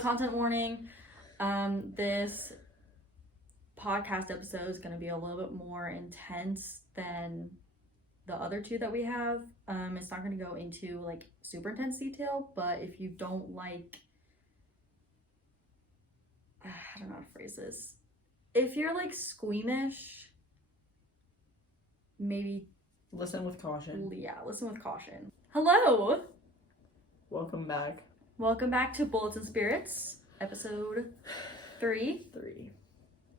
Content warning, this podcast episode is going to be a little bit more intense than the other two that we have. It's not going to go into like super intense detail, but if you don't like, I don't know how to phrase this. If you're like squeamish, maybe listen with caution. Yeah, listen with caution. Hello! Welcome back. Welcome back to Bullets and Spirits, episode 3.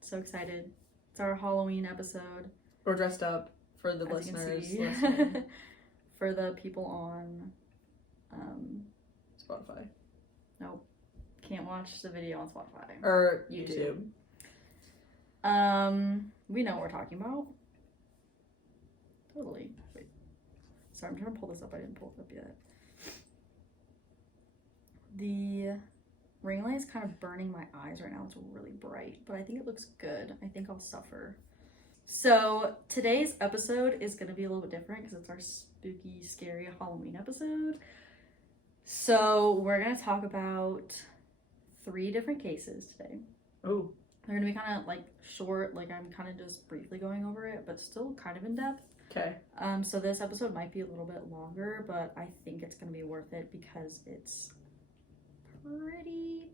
So excited. It's our Halloween episode. We're dressed up for the listeners listening. For the people on Spotify. Nope. Can't watch the video on Spotify. Or YouTube. We know what we're talking about. Totally. Wait. Sorry, I'm trying to pull this up. I didn't pull it up yet. The ring light is kind of burning my eyes right now. It's really bright, but I think it looks good. I think I'll suffer. So today's episode is going to be a little bit different because it's our spooky, scary Halloween episode. So we're going to talk about 3 different cases today. Oh. They're going to be kind of like short, like I'm kind of just briefly going over it, but still kind of in depth. Okay. So this episode might be a little bit longer, but I think it's going to be worth it because it's pretty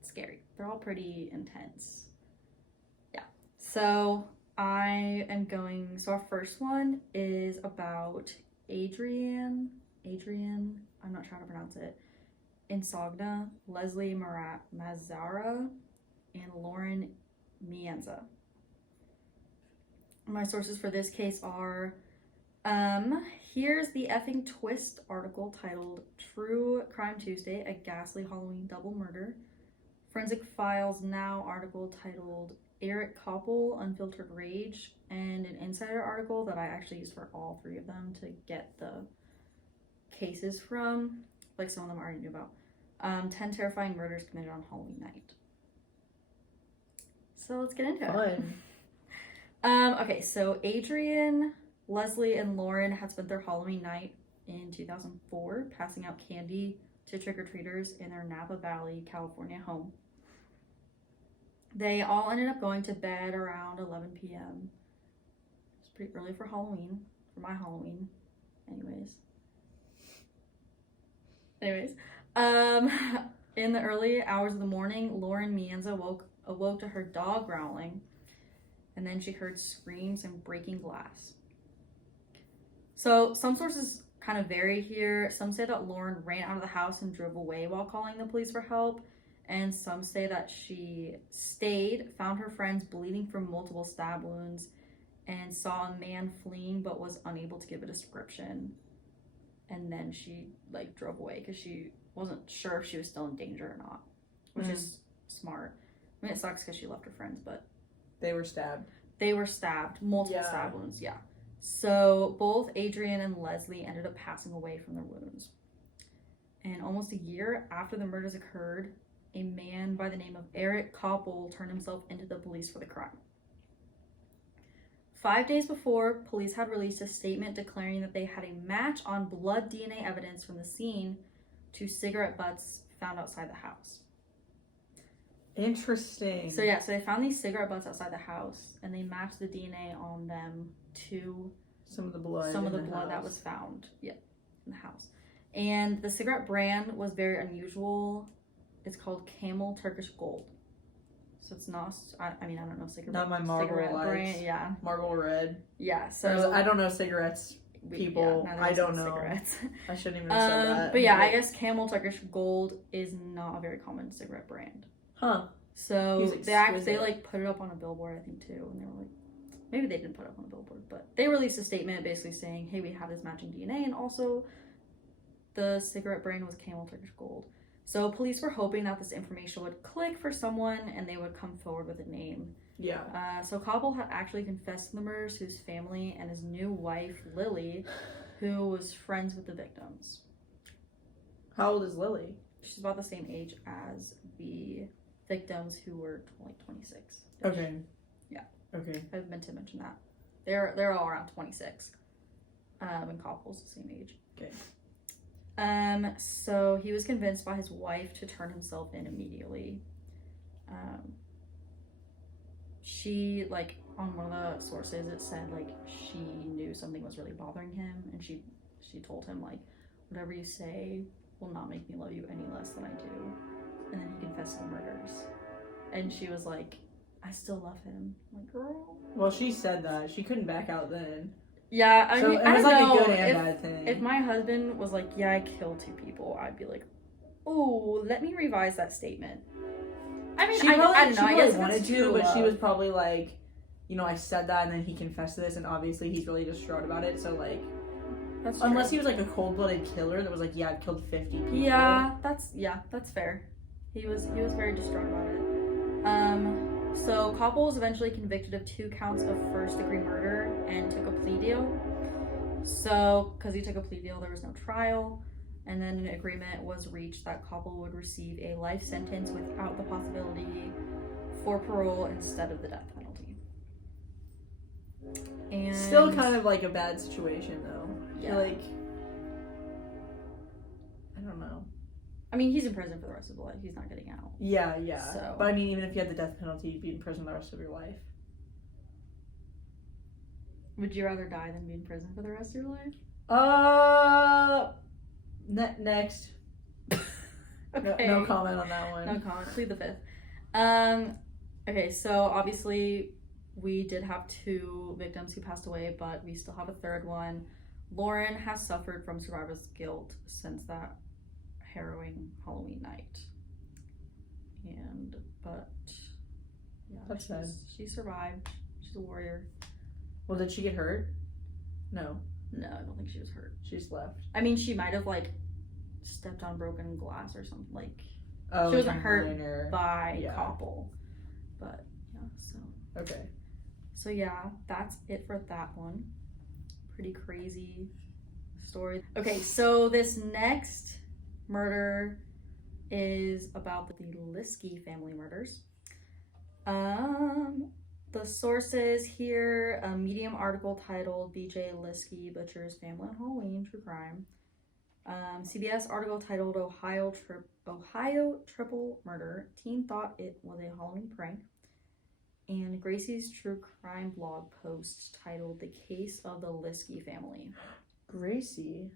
scary. They're all pretty intense. Yeah. So our first one is about Adrienne, I'm not sure how to pronounce it, Insogna, Leslie Mazzara, and Lauren Mienza. My sources for this case are, here's the effing twist article titled True Crime Tuesday, a ghastly Halloween double murder. Forensic Files Now article titled Eric Koppel, Unfiltered Rage, and an Insider article that I actually used for all 3 of them to get the cases from, like some of them I already knew about. 10 terrifying murders committed on Halloween night. So let's get into it. Okay, so Adrienne, Leslie, and Lauren had spent their Halloween night in 2004 passing out candy to trick-or-treaters in their Napa Valley, California home. They all ended up going to bed around 11 p.m. It's pretty early for Halloween, for my Halloween, anyways. In the early hours of the morning, Lauren Mienza awoke to her dog growling, and then she heard screams and breaking glass. So some sources kind of vary here. Some say that Lauren ran out of the house and drove away while calling the police for help, and some say that she stayed, found her friends bleeding from multiple stab wounds, and saw a man fleeing but was unable to give a description, and then she like drove away because she wasn't sure if she was still in danger or not, which is smart. I mean, it sucks because she left her friends, but They were stabbed. Multiple stab wounds, yeah. So both Adrienne and Leslie ended up passing away from their wounds. And almost a year after the murders occurred, a man by the name of Eric Koppel turned himself into the police for the crime. 5 days before, police had released a statement declaring that they had a match on blood DNA evidence from the scene to cigarette butts found outside the house. Interesting. So they found these cigarette butts outside the house, and they matched the DNA on them to some of the blood that was found, in the house. And the cigarette brand was very unusual. It's called Camel Turkish Gold. So it's not, I don't know cigarette. Not my Marlboro Lights. Brand, yeah. Marlboro Red. Yeah. So I don't know cigarettes. People, I don't know. Cigarettes. I shouldn't even have said that. But yeah, I guess Camel Turkish Gold is not a very common cigarette brand. Huh. So they like put it up on a billboard, I think, too, and they were like, maybe they didn't put it up on a billboard, but they released a statement basically saying, hey, we have this matching DNA, and also the cigarette brand was Camel Turkish Gold. So police were hoping that this information would click for someone and they would come forward with a name. Yeah. So Koppel had actually confessed to the murders to his family and his new wife, Lily, who was friends with the victims. How old is Lily? She's about the same age as the victims, who were like 26. Okay. Yeah. Okay. I meant to mention that. They're all around 26. And Koppel's the same age. Okay. So he was convinced by his wife to turn himself in immediately. She, like, on one of the sources, it said, like, she knew something was really bothering him, and she told him, like, whatever you say will not make me love you any less than I do. And then he confessed to the murders. And she was like, I still love him. I'm like, girl. Well, she said that. She couldn't back out then. Yeah, I mean, it was I like know. A good and bad thing. If my husband was like, yeah, I killed 2 people, I'd be like, oh, let me revise that statement. I mean, I don't know. I guess wanted to, but she was probably like, you know, I said that, and then he confessed to this, and obviously he's really distraught about it. So like, unless he was like a cold-blooded killer that was like, yeah, I've killed 50 people. Yeah, that's fair. He was very distraught about it. So Koppel was eventually convicted of 2 counts of first-degree murder and took a plea deal. So, because he took a plea deal, there was no trial. And then an agreement was reached that Koppel would receive a life sentence without the possibility for parole instead of the death penalty. And still kind of like a bad situation, though. Yeah. Like, I don't know. I mean, he's in prison for the rest of his life. He's not getting out. Yeah. So. But I mean, even if you had the death penalty, you'd be in prison the rest of your life. Would you rather die than be in prison for the rest of your life? Next. Okay. No comment on that one. No comment. Plead the 5th. Okay, so obviously we did have 2 victims who passed away, but we still have a 3rd one. Lauren has suffered from survivor's guilt since that harrowing Halloween night. But yeah, that's sad. She survived. She's a warrior. Well, did she get hurt? No, I don't think she was hurt. She just left. I mean, she might have like stepped on broken glass or something. Like, she wasn't hurt by Koppel. But yeah, so okay. So yeah, that's it for that one. Pretty crazy story. Okay, so this next murder is about the Liskey family murders. The sources here, a Medium article titled B.J. Liskey Butchers Family on Halloween, True Crime. CBS article titled Ohio Triple Murder. Teen thought it was a Halloween prank. And Gracie's True Crime blog post titled The Case of the Liskey Family. Gracie.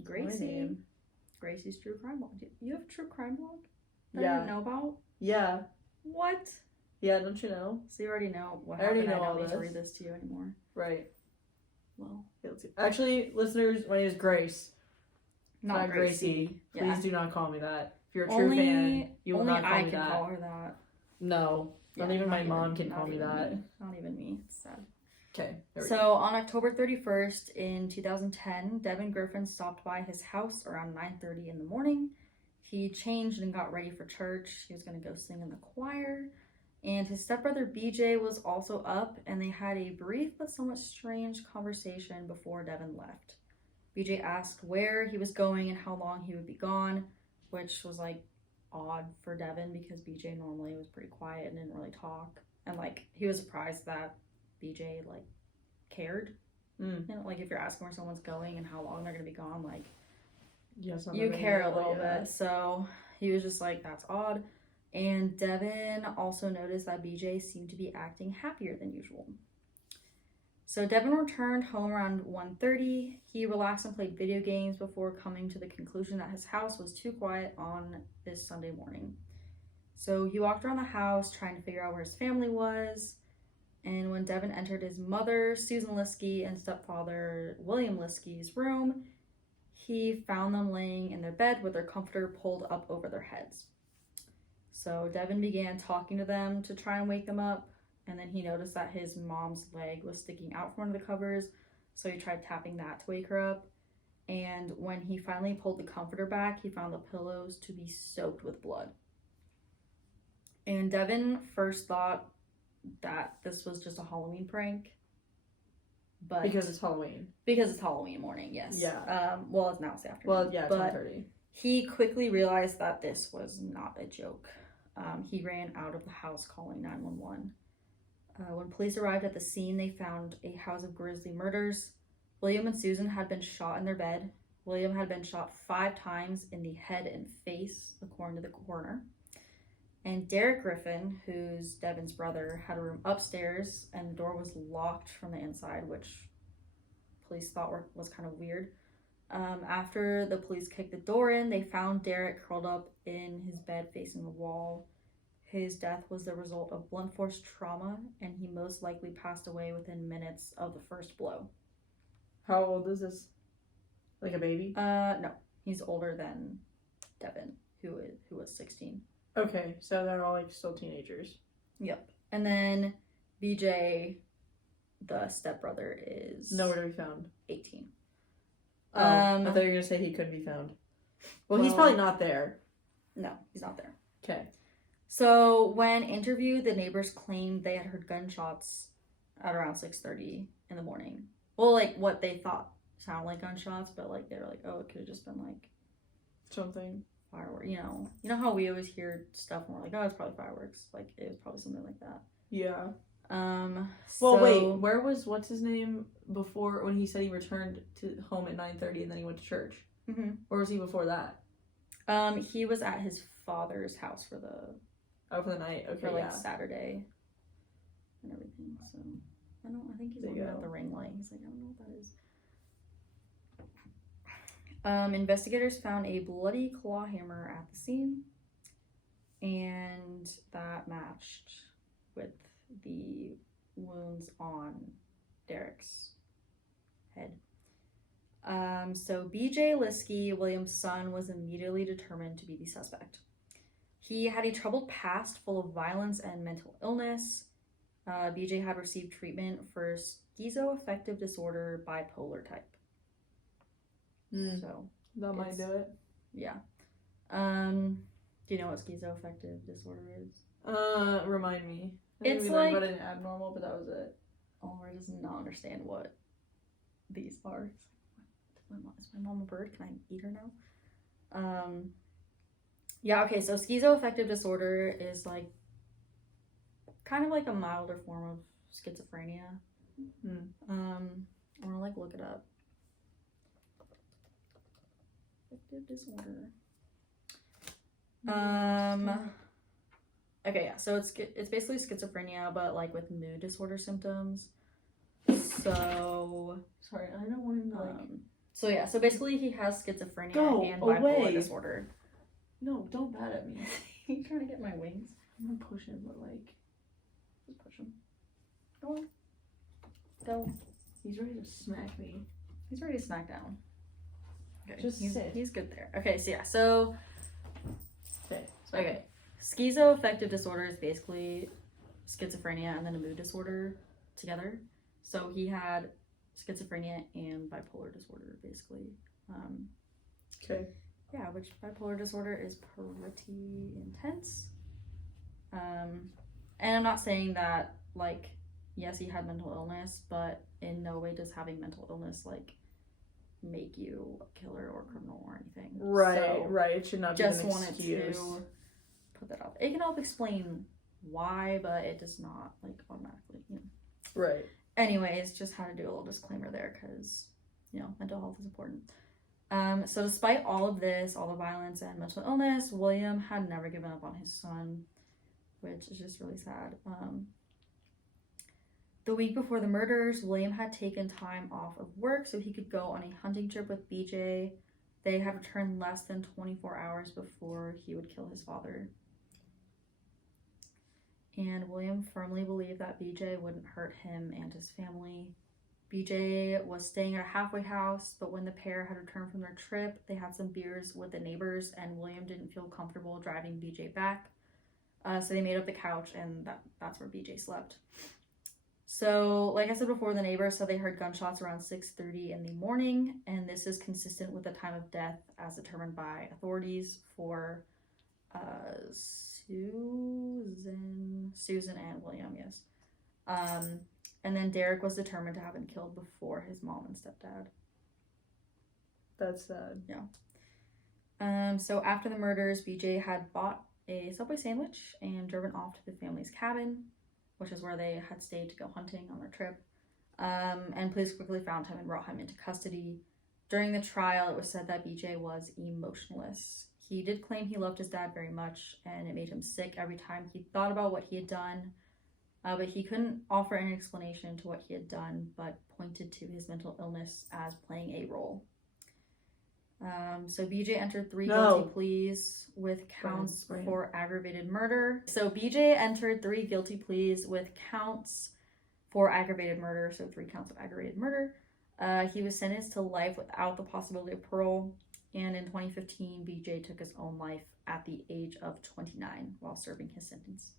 Gracie's True Crime blog. You have a True Crime blog? Yeah. I didn't know about? Yeah. What? Yeah, don't you know? So you already know what happened. I don't need to read this to you anymore. Right. Well. Actually, listeners, my name is Grace. Not Gracie. Please do not call me that. If you're a true fan, you will not call me that. Only I can call her that. No. Not even my mom can call me that. Not even me. It's sad. Okay. So on October 31st in 2010, Devin Griffin stopped by his house around 9:30 in the morning. He changed and got ready for church. He was going to go sing in the choir. And his stepbrother BJ was also up, and they had a brief but somewhat strange conversation before Devin left. BJ asked where he was going and how long he would be gone, which was like odd for Devin because BJ normally was pretty quiet and didn't really talk. And like he was surprised that BJ like cared. You know, like if you're asking where someone's going and how long they're gonna be gone, like you care a little bit. So he was just like, that's odd. And Devin also noticed that BJ seemed to be acting happier than usual. So Devin returned home around 1:30. He relaxed and played video games before coming to the conclusion that his house was too quiet on this Sunday morning. So he walked around the house trying to figure out where his family was. And when Devin entered his mother, Susan Liskey, and stepfather, William Liskey's room, he found them laying in their bed with their comforter pulled up over their heads. So Devin began talking to them to try and wake them up, and then he noticed that his mom's leg was sticking out from under the covers, so he tried tapping that to wake her up. And when he finally pulled the comforter back, he found the pillows to be soaked with blood. And Devin first thought that this was just a Halloween prank. But because it's Halloween. Because it's Halloween morning, yes. Yeah. Well, it's now it's afternoon. Well, yeah, it's 1:30. He quickly realized that this was not a joke. He ran out of the house calling 911. When police arrived at the scene, they found a house of grisly murders. William and Susan had been shot in their bed. William had been shot 5 times in the head and face, according to the coroner. And Derek Griffin, who's Devin's brother, had a room upstairs, and the door was locked from the inside, which police thought was kind of weird. After the police kicked the door in, they found Derek curled up in his bed facing the wall. His death was the result of blunt force trauma, and he most likely passed away within minutes of the first blow. How old is this? Like a baby? No. He's older than Devin, who was 16. Okay, so they're all like still teenagers. Yep. And then BJ, the stepbrother, is nowhere to be found. 18. I thought you were gonna say he couldn't be found. Well, he's probably not there. No, he's not there. Okay. So when interviewed, the neighbors claimed they had heard gunshots at around 6:30 in the morning. Well, like what they thought sounded like gunshots, but like they were like, oh, it could have just been like something. Fireworks. You know how we always hear stuff and we're like, oh, it's probably fireworks. Like it was probably something like that. Yeah. Well, wait. Where was what's his name before when he said he returned to home at 9:30 and then he went to church? Mm-hmm. Where was he before that? He was at his father's house for the night. Okay, for like Saturday and everything. So I think he's looking at the ring light. He's like, I don't know what that is. Investigators found a bloody claw hammer at the scene, and that matched with the wounds on Derek's head. So BJ Liskey, William's son, was immediately determined to be the suspect. He had a troubled past full of violence and mental illness. BJ had received treatment for schizoaffective disorder, bipolar type. So that might do it. Yeah. Do you know what schizoaffective disorder is? Remind me. It's like about an abnormal, but that was it. Oliver does not understand what these are. Is my mom a bird? Can I eat her now? Yeah. Okay. So schizoaffective disorder is like kind of like a milder form of schizophrenia. I want to like look it up. Disorder. Okay, yeah. So it's basically schizophrenia, but like with mood disorder symptoms. So sorry, I don't want to like. So yeah. So basically, he has schizophrenia and bipolar disorder. No, don't bat at me. You trying to get my wings? I'm gonna push him, but like, just push him. Go on. Go. He's ready to smack me. He's ready to smack down. Okay, just sit. He's good there. Okay, so yeah, so sit. Okay, schizoaffective disorder is basically schizophrenia and then a mood disorder together. So he had schizophrenia and bipolar disorder, basically. Okay. Yeah, which bipolar disorder is pretty intense. And I'm not saying that like, yes, he had mental illness, but in no way does having mental illness like make you a killer or criminal or anything. Right, so right. It should not be just an wanted excuse. to put that up. It can help explain why, but it does not like automatically, Right. Anyways, just had to do a little disclaimer there because, mental health is important. So despite all of this, all the violence and mental illness, William had never given up on his son, which is just really sad. The week before the murders, William had taken time off of work so he could go on a hunting trip with BJ. They had returned less than 24 hours before he would kill his father. And William firmly believed that BJ wouldn't hurt him and his family. BJ was staying at a halfway house, but when the pair had returned from their trip, they had some beers with the neighbors, and William didn't feel comfortable driving BJ back. So they made up the couch, and that's where BJ slept. So, like I said before, the neighbors said they heard gunshots around 6:30 in the morning, and this is consistent with the time of death as determined by authorities for Susan and William, yes. And then Derek was determined to have been killed before his mom and stepdad. That's sad. Yeah. So after the murders, BJ had bought a Subway sandwich and driven off to the family's cabin, which is where they had stayed to go hunting on their trip. And police quickly found him and brought him into custody. During the trial, it was said that BJ was emotionless. He did claim he loved his dad very much, and it made him sick every time he thought about what he had done. But he couldn't offer any explanation to what he had done, but pointed to his mental illness as playing a role. So BJ entered 3 guilty pleas with counts for aggravated murder. So BJ entered 3 guilty pleas with counts for aggravated murder, so 3 counts of aggravated murder. He was sentenced to life without the possibility of parole, and in 2015, BJ took his own life at the age of 29 while serving his sentence.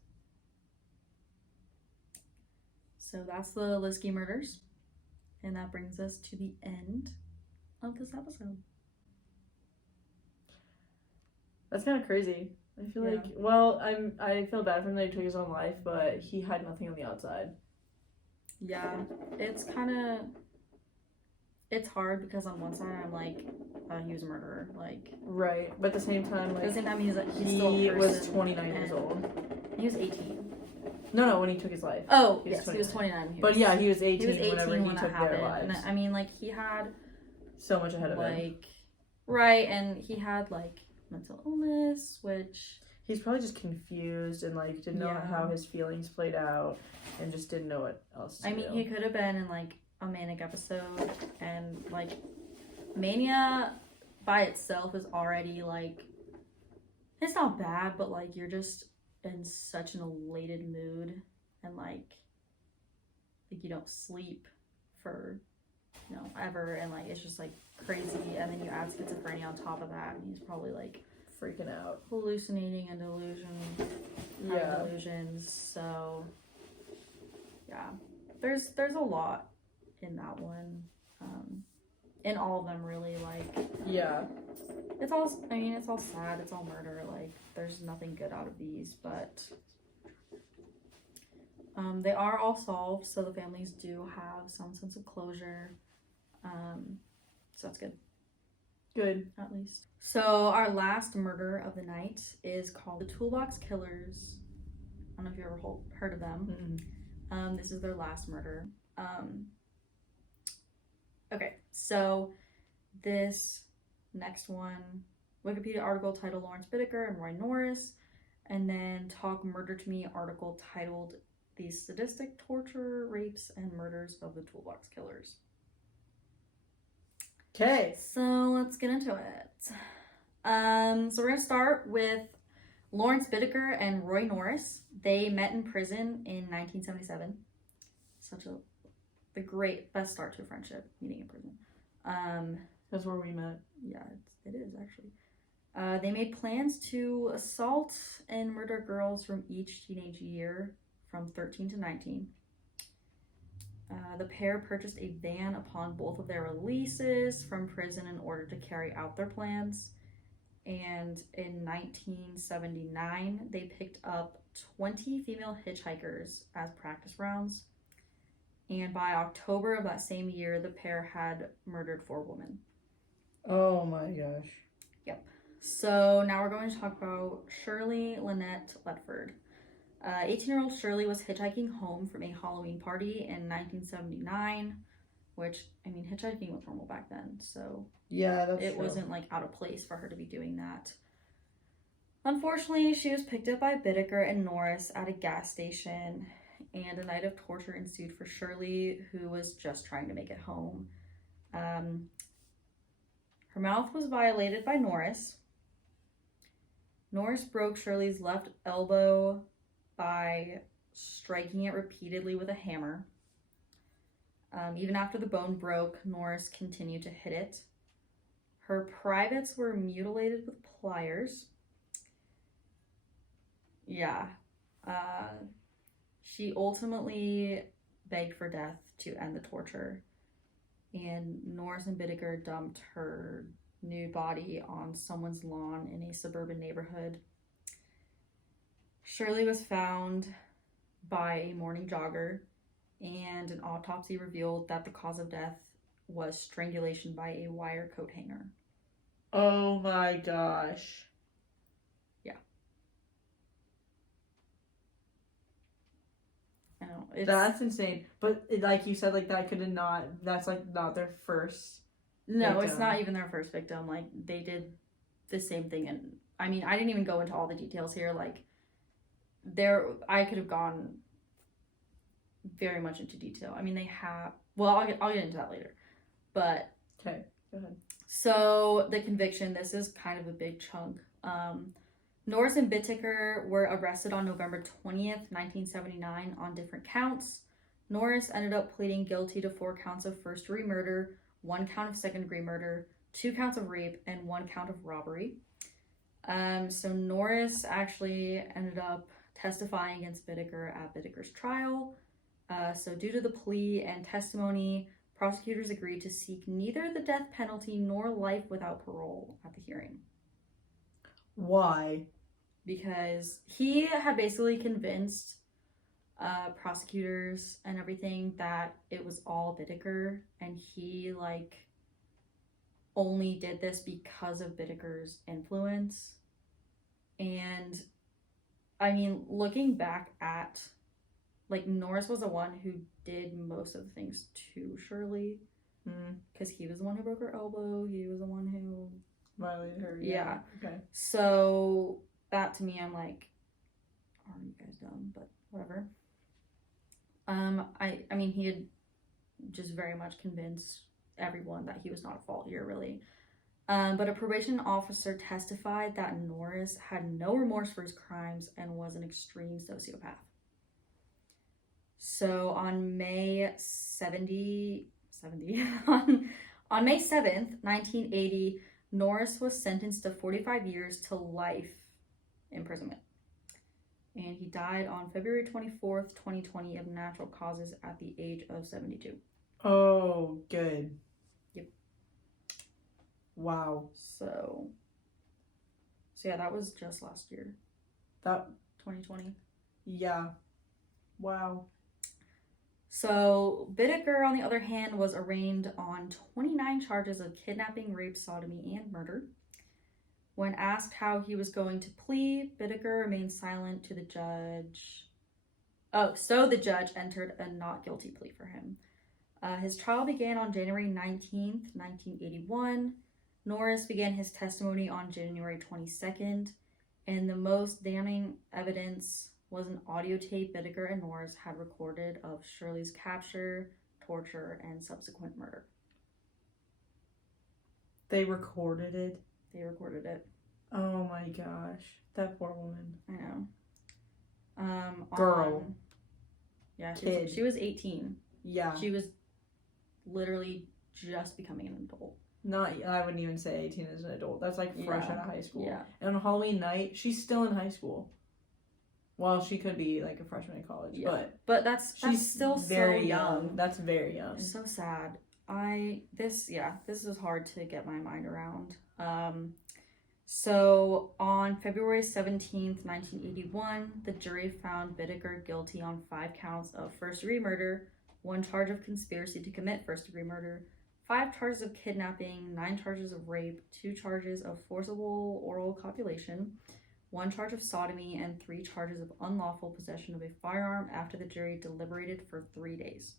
So that's the Liskey murders, and that brings us to the end of this episode. That's kind of crazy. I feel like, well, I feel bad for him that he took his own life, but he had nothing on the outside. Yeah, it's hard because on one side I'm like, he was a murderer, like. Right, but at the same time, like. At the same time, he's he was 29 years old. He was 18. No, when he took his life. Oh, yes, he was 29. But yeah, he was 18, he was 18 whenever when he took their lives. And I mean, like, he had so much ahead of him. Right, and he had like mental illness, which he's probably just confused and like didn't know how his feelings played out and just didn't know what else to do. He could have been in like a manic episode, and like mania by itself is already like, it's not bad, but like you're just in such an elated mood, and like you don't sleep for ever, and like it's just like crazy, and then you add schizophrenia on top of that, and he's probably like freaking out, hallucinating and delusions. So yeah, there's a lot in that one, in all of them really. Like, it's all sad, it's all murder, like there's nothing good out of these, but they are all solved, so the families do have some sense of closure. So that's good. Good. At least. So our last murder of the night is called the Toolbox Killers. I don't know if you ever heard of them. Mm-hmm. This is their last murder. Okay, so this next one, Wikipedia article titled Lawrence Bittaker and Roy Norris, and then Talk Murder to Me article titled The Sadistic Torture, Rapes, and Murders of the Toolbox Killers. Okay. So let's get into it. So we're going to start with Lawrence Bittaker and Roy Norris. They met in prison in 1977. The best start to a friendship, meeting in prison. That's where we met. Yeah, it is actually. They made plans to assault and murder girls from each teenage year from 13 to 19. The pair purchased a van upon both of their releases from prison in order to carry out their plans. And in 1979, they picked up 20 female hitchhikers as practice rounds. And by October of that same year, the pair had murdered 4 women. Oh my gosh. Yep. So now we're going to talk about Shirley Lynette Ledford. 18-year-old Shirley was hitchhiking home from a Halloween party in 1979, which, hitchhiking was normal back then, so yeah, it wasn't like out of place for her to be doing that. Unfortunately, she was picked up by Bittaker and Norris at a gas station, and a night of torture ensued for Shirley, who was just trying to make it home. Her mouth was violated by Norris. Norris broke Shirley's left elbow by striking it repeatedly with a hammer. Even after the bone broke, Norris continued to hit it. Her privates were mutilated with pliers. Yeah. She ultimately begged for death to end the torture, and Norris and Bittaker dumped her nude body on someone's lawn in a suburban neighborhood. Shirley was found by a morning jogger, and an autopsy revealed that the cause of death was strangulation by a wire coat hanger. Oh my gosh. Yeah. I know. That's insane. But like you said, like that could have not, that's like not their first No, it's victim. not even their first victim. Like, they did the same thing. And I mean, I didn't even go into all the details here. Like, I could have gone very much into detail. I mean, they have, well, I'll get into that later. But, Okay, go ahead. So, the conviction, this is kind of a big chunk. Norris and Bittiker were arrested on November 20th, 1979 on different counts. Norris ended up pleading guilty to 4 counts of first-degree murder, 1 count of second-degree murder, 2 counts of rape, and 1 count of robbery. So Norris actually ended up testifying against Bittiker at Bittiker's trial. So due to the plea and testimony, prosecutors agreed to seek neither the death penalty nor life without parole at the hearing. Why? Because he had basically convinced prosecutors and everything that it was all Bittiker, and he like only did this because of Bittiker's influence. And I mean, looking back at, like, Norris was the one who did most of the things to Shirley, because he was the one who broke her elbow. He was the one who violated her. Yeah. Okay. So that to me, I'm like, are you guys dumb? But whatever. I mean, he had just very much convinced everyone that he was not at fault here, really. But a probation officer testified that Norris had no remorse for his crimes and was an extreme sociopath. So on May 7th, 1980, Norris was sentenced to 45 years to life imprisonment. And he died on February 24th, 2020 of natural causes at the age of 72. Oh, good. Yep. Wow. So yeah, that was just last year. That 2020. Yeah. Wow. So Bittiker, on the other hand, was arraigned on 29 charges of kidnapping, rape, sodomy, and murder. When asked how he was going to plead, Bittiker remained silent to the judge. So the judge entered a not guilty plea for him. His trial began on January 19th, 1981. Norris began his testimony on January 22nd, and the most damning evidence was an audio tape Bittiker and Norris had recorded of Shirley's capture, torture, and subsequent murder. They recorded it? They recorded it. Oh my gosh. That poor woman. I know. Girl. Yeah, Kid. she was 18. Yeah. She was literally just becoming an adult. I wouldn't even say 18 as an adult. That's like fresh out of high school. Yeah. And on Halloween night, she's still in high school. Well, she could be like a freshman in college, but that's she's still very so young. That's very young. So sad. This is hard to get my mind around. So on February 17th, 1981, the jury found Bittiker guilty on 5 counts of first-degree murder, 1 charge of conspiracy to commit first-degree murder, 5 charges of kidnapping, 9 charges of rape, 2 charges of forcible oral copulation, 1 charge of sodomy, and 3 charges of unlawful possession of a firearm after the jury deliberated for 3 days.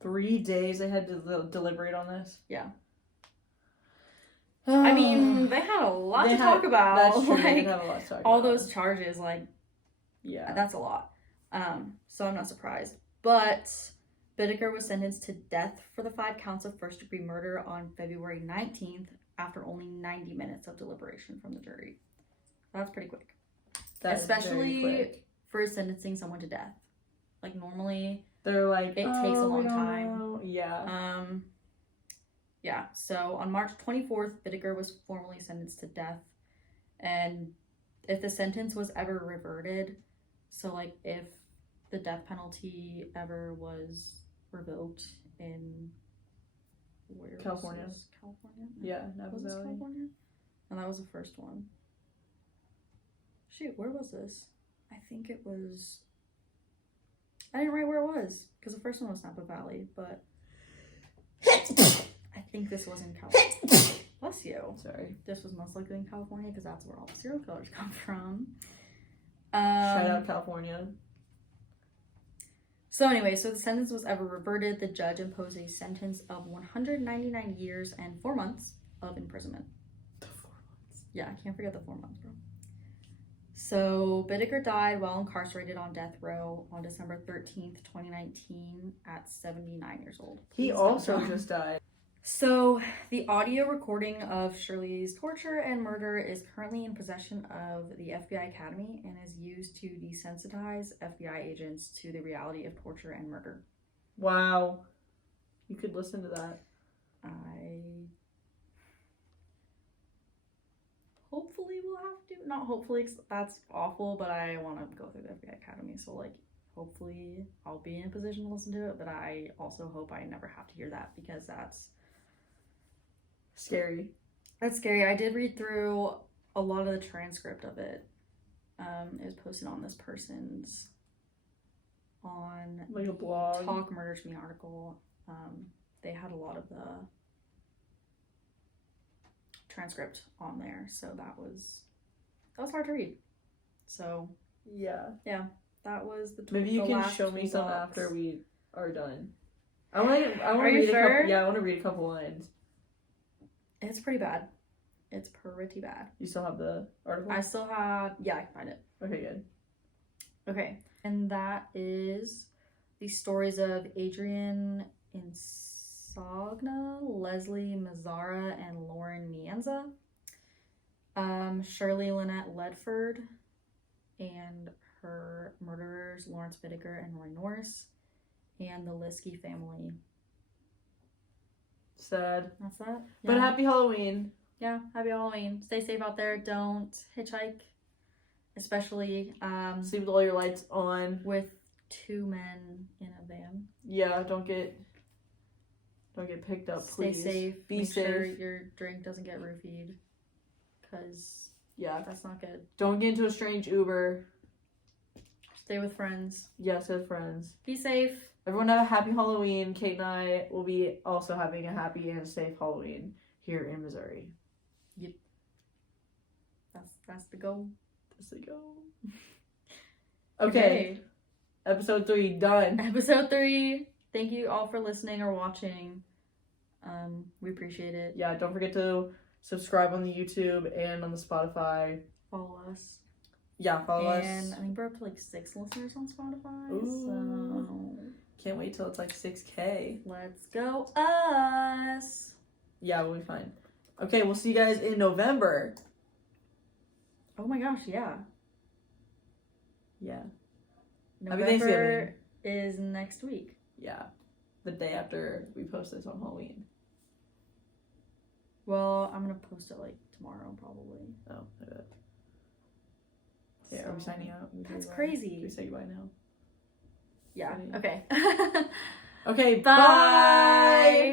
3 days they had to deliberate on this? Yeah. I mean, they had a lot to talk about. That's true. Like, they have a lot to talk all about. those charges, like, yeah, that's a lot. So I'm not surprised. But Bittiker was sentenced to death for the 5 counts of first-degree murder on February 19th after only 90 minutes of deliberation from the jury. That's pretty quick. Especially for sentencing someone to death. Like, normally they're like, it takes a long time. Know. Yeah. Yeah, so on March 24th, Bittiker was formally sentenced to death. And if the sentence was ever reverted, so like if the death penalty ever was revoked in California. California? Yeah, Napa Was this Valley. California? No, that was the first one. Shoot, where was this? I think it was... I didn't write where it was, because the first one was Napa Valley, but... I think this was in California. Bless you. Sorry. This was most likely in California, because that's where all the serial killers come from. Shout out California. So anyway, so the sentence was ever reverted. The judge imposed a sentence of 199 years and 4 months of imprisonment. The 4 months. Yeah, I can't forget the 4 months, bro. So Bittaker died while incarcerated on death row on December 13th, 2019 at 79 years old. He Please also don't. just died. So the audio recording of Shirley's torture and murder is currently in possession of the FBI Academy and is used to desensitize FBI agents to the reality of torture and murder. Wow. You could listen to that. Hopefully we'll have to. Not hopefully, 'cause that's awful, but I want to go through the FBI Academy. So, like, hopefully I'll be in a position to listen to it, but I also hope I never have to hear that because that's scary. That's scary. I did read through a lot of the transcript of it. It was posted on this person's on like a blog Talk Murder to Me article. They had a lot of the transcript on there, so that was hard to read. So yeah, that was the maybe you the can last show me some toolbox. after we are done. I want to Are you read sure? a couple. Yeah, I want to read a couple lines. It's pretty bad. It's pretty bad. You still have the article? I still have. Yeah, I can find it. Okay, good. Okay, and that is the stories of Adrian Insogna, Leslie Mazzara, and Lauren Mienza. Shirley Lynette Ledford and her murderers Lawrence Bittaker and Roy Norris, and the Liskey family. Sad. That's that. But happy Halloween. Yeah, happy Halloween. Stay safe out there. Don't hitchhike, especially Sleep with all your lights on. with 2 men in a van. Yeah, don't get picked up, Stay please. safe. Be Make safe. sure your drink doesn't get roofied, because Yeah. that's not good. Don't get into a strange Uber. Stay with friends. Yes, with friends. Be safe. Everyone have a happy Halloween. Kate and I will be also having a happy and safe Halloween here in Missouri. That's the goal. That's the goal. Okay. Episode 3 done. Episode 3. Thank you all for listening or watching. We appreciate it. Yeah, don't forget to subscribe on the YouTube and on the Spotify. Follow us. Yeah, follow And us. I think we're up to like 6 listeners on Spotify. Ooh. So Can't wait till it's like 6K. let's go us. Yeah, we'll be fine. Okay, we'll see you guys in November. Oh my gosh, yeah. Yeah. Happy November Thanksgiving. is next week. Yeah. The day after we post this on Halloween. Well, I'm gonna post it like tomorrow probably. Oh, I bet. Yeah, are we So- signing out? Can we say That's goodbye? crazy. Can we say goodbye now? Yeah. Ready? Okay. Okay, Bye. bye.